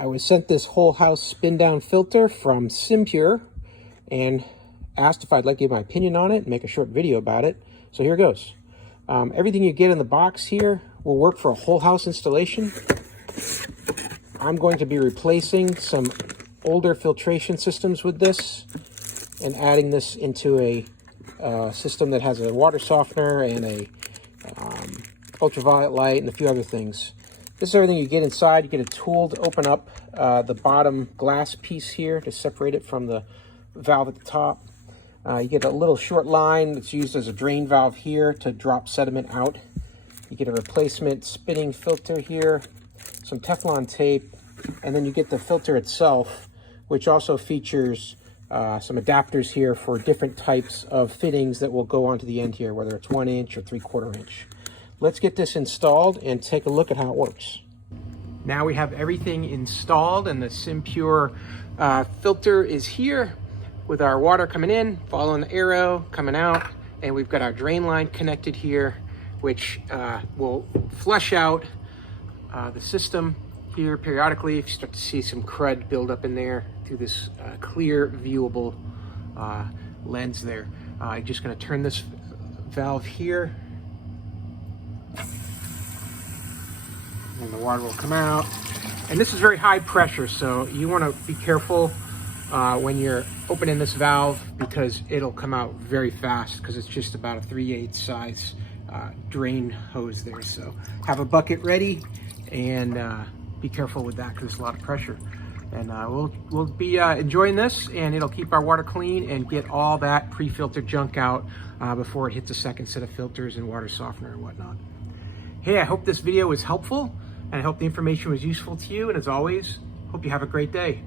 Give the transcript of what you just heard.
I was sent this whole house spin down filter from SimPure and asked if I'd like to give my opinion on it and make a short video about it. So here goes. Everything you get in the box here will work for a whole house installation. I'm going to be replacing some older filtration systems with this and adding this into a system that has a water softener and a ultraviolet light and a few other things. This is everything you get inside. You get a tool to open up the bottom glass piece here to separate it from the valve at the top. You get a little short line that's used as a drain valve here to drop sediment out. You get a replacement spinning filter here, some Teflon tape, and then you get the filter itself, which also features some adapters here for different types of fittings that will go onto the end here, whether it's 1 inch or 3/4 inch. Let's get this installed and take a look at how it works. Now we have everything installed and the SimPure filter is here with our water coming in, following the arrow, coming out, and we've got our drain line connected here, which will flush out the system here periodically. If you start to see some crud build up in there through this clear viewable lens there. I'm just going to turn this valve here and the water will come out. And this is very high pressure, so you want to be careful when you're opening this valve, because it'll come out very fast because it's just about a 3/8 size drain hose there. So have a bucket ready and be careful with that because there's a lot of pressure. And we'll be enjoying this, and it'll keep our water clean and get all that pre-filtered junk out before it hits a second set of filters and water softener and whatnot. Hey, I hope this video was helpful, and I hope the information was useful to you. And as always, hope you have a great day.